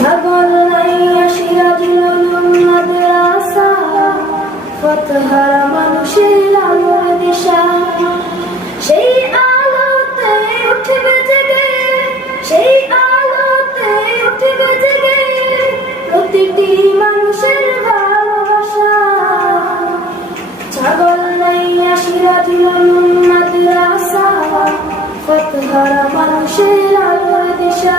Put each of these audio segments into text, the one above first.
ছাগল নাইয়া সিরাজুল মাদ্রাসা পথহারা মানুষের আলোর দিশা সেই আলোতে উঠবে জেগে সেই আলোতে উঠবে জেগে প্রতিটি মানুষের ভালোবাসা ছাগল নাইয়া সিরাজুল মাদ্রাসা পথহারা মানুষের আলোর দিশা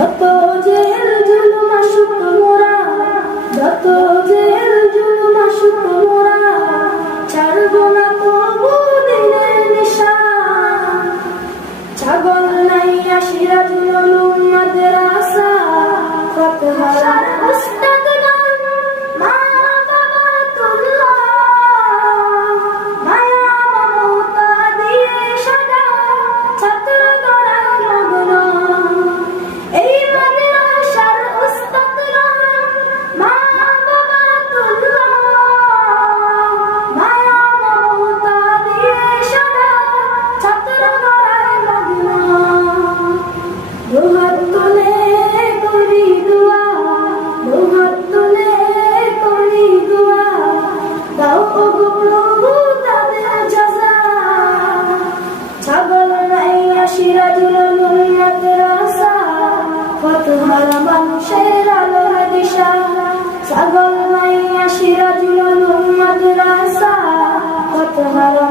যত যে জুলুম মোরা যত যে tornaram